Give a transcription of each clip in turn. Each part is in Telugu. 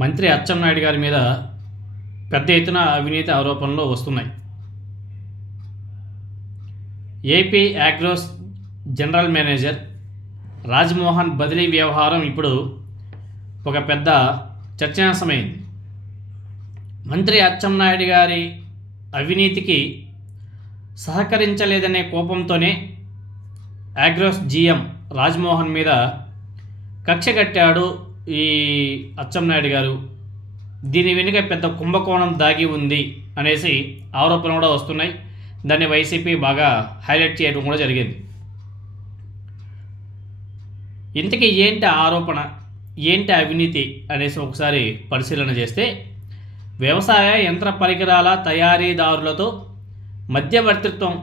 మంత్రి అచ్చెన్నాయుడు గారి మీద పెద్ద ఎత్తున అవినీతి ఆరోపణలు వస్తున్నాయి. AP agros general manager Rajmohan బదిలీ వ్యవహారం ఇప్పుడు ఒక పెద్ద చర్చాంశమైంది. మంత్రి అచ్చెన్నాయుడు గారి అవినీతికి సహకరించలేదనే కోపంతోనే అగ్రోస్ జీఎం రాజ్మోహన్ మీద కక్ష కట్టాడు ఈ అచ్చెన్నాయుడు గారు. దీని వెనుక పెద్ద కుంభకోణం దాగి ఉంది అనేసి ఆరోపణలు కూడా వస్తున్నాయి. దాన్ని వైసీపీ బాగా హైలైట్ చేయడం కూడా జరిగింది. ఇంతకీ ఏంటి ఆరోపణ, ఏంటి అవినీతి అనేసి ఒకసారి పరిశీలన చేస్తే, వ్యవసాయ యంత్ర పరికరాల తయారీదారులతో మధ్యవర్తిత్వం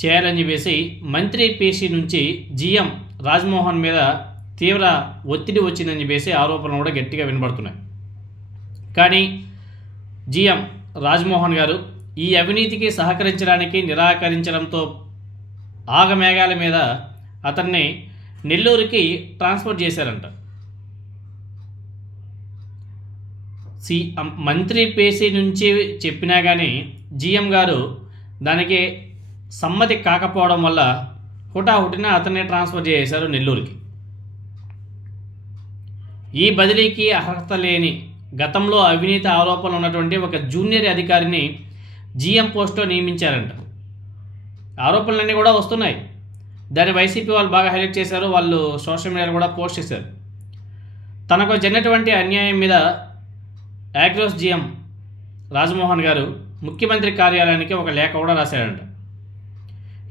చేయాలని చెప్పేసి మంత్రి పీసీ నుంచి జీఎం రాజ్మోహన్ మీద తీవ్ర ఒత్తిడి వచ్చిందని చెప్పేసి ఆరోపణలు కూడా గట్టిగా వినబడుతున్నాయి. కానీ జీఎం రాజ్మోహన్ గారు ఈ అవినీతికి సహకరించడానికి నిరాకరించడంతో ఆగమేఘాల మీద అతన్ని నెల్లూరుకి ట్రాన్స్ఫర్ చేశారంట. మంత్రి పేసీ నుంచి చెప్పినా కానీ జీఎం గారు దానికి సమ్మతి కాకపోవడం వల్ల హుటాహుటిన అతన్ని ట్రాన్స్ఫర్ చేశారు నెల్లూరుకి. ఈ బదిలీకి అర్హత లేని, గతంలో అవినీతి ఆరోపణలు ఉన్నటువంటి ఒక జూనియర్ అధికారిని జీఎం పోస్ట్లో నియమించారంట. ఆరోపణలన్నీ కూడా వస్తున్నాయి. దాన్ని వైసీపీ వాళ్ళు బాగా హైలైట్ చేశారు. వాళ్ళు సోషల్ మీడియాలో కూడా పోస్ట్ చేశారు. తనకు జరిగినటువంటి అన్యాయం మీద అగ్రోస్ జీఎం రాజ్మోహన్ గారు ముఖ్యమంత్రి కార్యాలయానికి ఒక లేఖ కూడా రాశాడంట.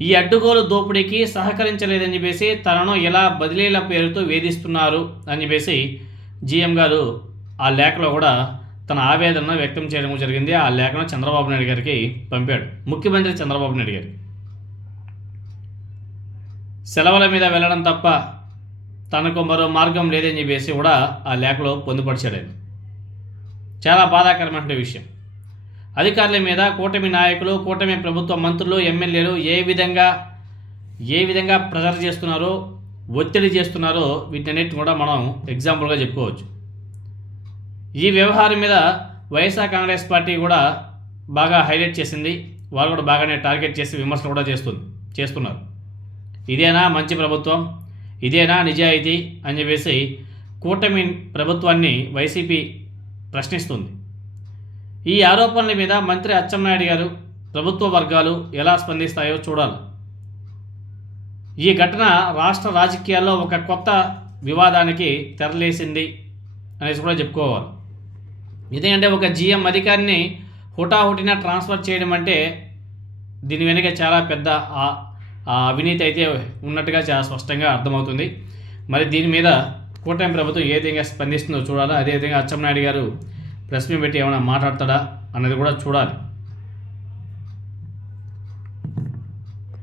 ఈ అడ్డుగోలు దోపిడీకి సహకరించలేదని చెప్పేసి తనను ఎలా బదిలీల పేరుతో వేధిస్తున్నారు అని చెప్పేసి జీఎం గారు ఆ లేఖలో కూడా తన ఆవేదనను వ్యక్తం చేయడం జరిగింది. ఆ లేఖను చంద్రబాబు నాయుడు గారికి పంపాడు, ముఖ్యమంత్రి చంద్రబాబు నాయుడు గారికి. సెలవుల మీద వెళ్ళడం తప్ప తనకు మరో మార్గం లేదని చెప్పేసి కూడా ఆ లేఖలో పొందుపరిచాడు. చాలా బాధాకరమైన విషయం. అధికారుల మీద కూటమి నాయకులు, కూటమి ప్రభుత్వ మంత్రులు, ఎమ్మెల్యేలు ఏ విధంగా ప్రెజర్ చేస్తున్నారో, ఒత్తిడి చేస్తున్నారో వీటన్నిటిని కూడా మనం ఎగ్జాంపుల్గా చెప్పుకోవచ్చు. ఈ వ్యవహారం మీద వైఎస్ఆర్ కాంగ్రెస్ పార్టీ కూడా బాగా హైలైట్ చేసింది. వాళ్ళు కూడా బాగానే టార్గెట్ చేసి విమర్శలు కూడా చేస్తున్నారు. ఇదేనా మంచి ప్రభుత్వం, ఇదేనా నిజాయితీ అని చెప్పేసి కూటమి ప్రభుత్వాన్ని వైసీపీ ప్రశ్నిస్తుంది. ఈ ఆరోపణల మీద మంత్రి అచ్చెన్నాయుడు గారు, ప్రభుత్వ వర్గాలు ఎలా స్పందిస్తాయో చూడాలి. ఈ ఘటన రాష్ట్ర రాజకీయాల్లో ఒక కొత్త వివాదానికి తెరలేసింది అనేసి కూడా చెప్పుకోవాలి. ఎందుకంటే ఒక జీఎం అధికారిని హుటాహుటిన ట్రాన్స్ఫర్ చేయడం అంటే దీని వెనుక చాలా పెద్ద అవినీతి అయితే ఉన్నట్టుగా చాలా స్పష్టంగా అర్థమవుతుంది. మరి దీని మీద కూటమి ప్రభుత్వం ఏ విధంగా స్పందిస్తుందో చూడాలి. అదేవిధంగా అచ్చెన్నాయుడు గారు ప్రెస్ మీట్ పెట్టి ఏమైనా మాట్లాడతాడా అన్నది కూడా చూడాలి.